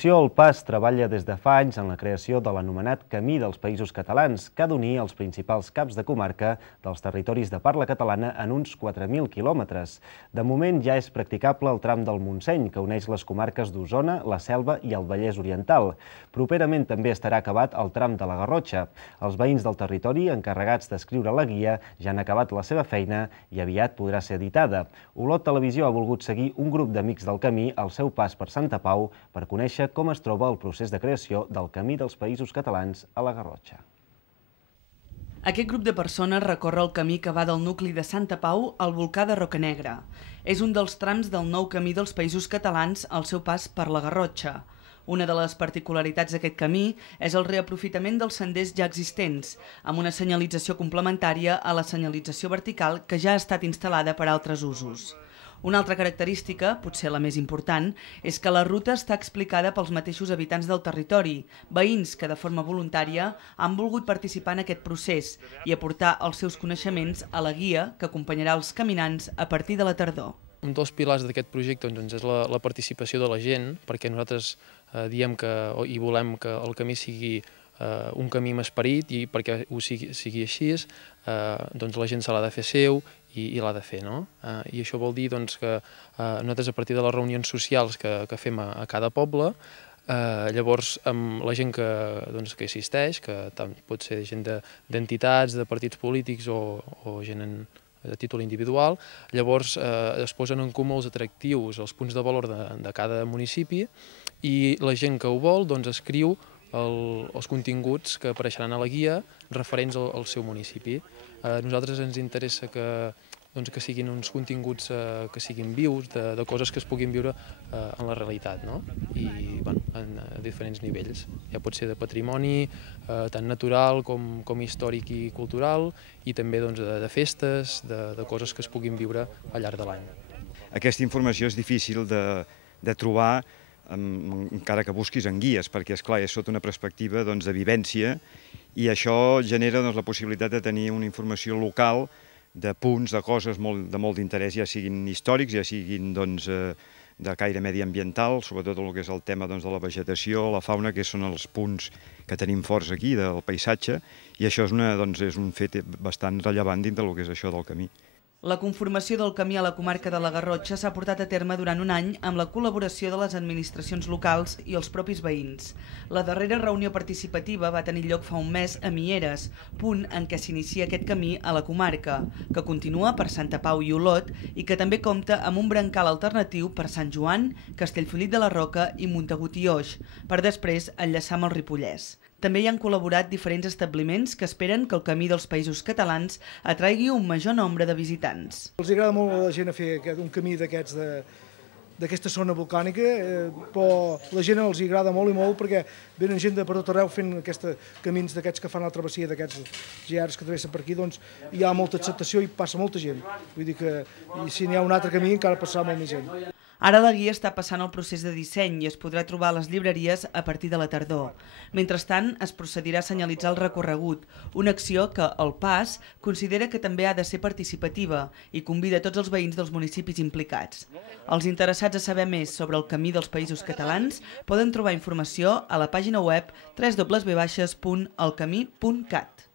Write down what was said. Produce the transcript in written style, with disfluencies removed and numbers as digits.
El PAS treballa des de fa anys en la creació de l'anomenat Camí dels Països Catalans, que ha d'unir els principals caps de comarca dels territoris de parla catalana en uns 4.000 quilòmetres. De moment ja és practicable el tram del Montseny, que uneix les comarques d'Osona, la Selva i el Vallès Oriental. Properament també estarà acabat el tram de la Garrotxa. Els veïns del territori, encarregats d'escriure la guia, ja han acabat la seva feina i aviat podrà ser editada. Olot Televisió ha volgut seguir un grup d'amics del camí al seu pas per Santa Pau per conèixer com es troba el procés de creació del Camí dels Països Catalans a la Garrotxa. Aquest grup de persones recorre el camí que va del nucli de Santa Pau al volcà de Rocanegra. És un dels trams del nou Camí dels Països Catalans al seu pas per la Garrotxa. Una de les particularitats d'aquest camí és el reaprofitament dels senders ja existents, amb una senyalització complementària a la senyalització vertical que ja ha estat instal·lada per a altres usos. Una altra característica, potser la més important, és que la ruta està explicada pels mateixos habitants del territori, veïns que de forma voluntària han volgut participar en aquest procés i aportar els seus coneixements a la guia que acompanyarà els caminants a partir de la tardor. Un dels pilars d'aquest projecte és la participació de la gent, perquè nosaltres diem i volem que el camí sigui un camí amb esperit i perquè ho sigui així, la gent se l'ha de fer seu i l'ha de fer. I això vol dir que nosaltres, a partir de les reunions socials que fem a cada poble, llavors amb la gent que assisteix, que tant pot ser gent d'entitats, de partits polítics o gent a títol individual, llavors es posen en comú els atractius, els punts de valor de cada municipi i la gent que ho vol escriu els continguts que apareixeran a la guia referents al seu municipi. A nosaltres ens interessa que siguin uns continguts que siguin vius, de coses que es puguin viure en la realitat, i a diferents nivells. Ja pot ser de patrimoni, tant natural com històric i cultural, i també de festes, de coses que es puguin viure al llarg de l'any. Aquesta informació és difícil de trobar encara que busquis en guies, perquè esclar, és sota una perspectiva de vivència i això genera la possibilitat de tenir una informació local de punts, de coses de molt d'interès, ja siguin històrics, ja siguin de caire mediambiental, sobretot el que és el tema de la vegetació, la fauna, que són els punts que tenim forts aquí del paisatge, i això és un fet bastant rellevant dintre del que és això del camí. La conformació del camí a la comarca de la Garrotxa s'ha portat a terme durant un any amb la col·laboració de les administracions locals i els propis veïns. La darrera reunió participativa va tenir lloc fa un mes a Mieres, punt en què s'inicia aquest camí a la comarca, que continua per Santa Pau i Olot i que també compta amb un brancal alternatiu per Sant Joan, Castellfollit de la Roca i Montagut i Oix, per després enllaçar amb el Ripollès. També hi han col·laborat diferents establiments que esperen que el Camí dels Països Catalans atraigui un major nombre de visitants. Els agrada molt a la gent a fer un camí d'aquests d'aquesta zona volcànica, però la gent els agrada molt i molt perquè venen gent de per tot arreu fent aquests camins d'aquests que fan la travessia d'aquests GRs que travessen per aquí, doncs hi ha molta acceptació i passa molta gent. Vull dir que si n'hi ha un altre camí encara passarà molt més gent. Ara la guia està passant el procés de disseny i es podrà trobar a les llibreries a partir de la tardor. Mentrestant, es procedirà a senyalitzar el recorregut, una acció que el PAS considera que també ha de ser participativa i convida tots els veïns dels municipis implicats. Els interessats a saber més sobre el Camí dels Països Catalans poden trobar informació a la pàgina web www.elcamí.cat.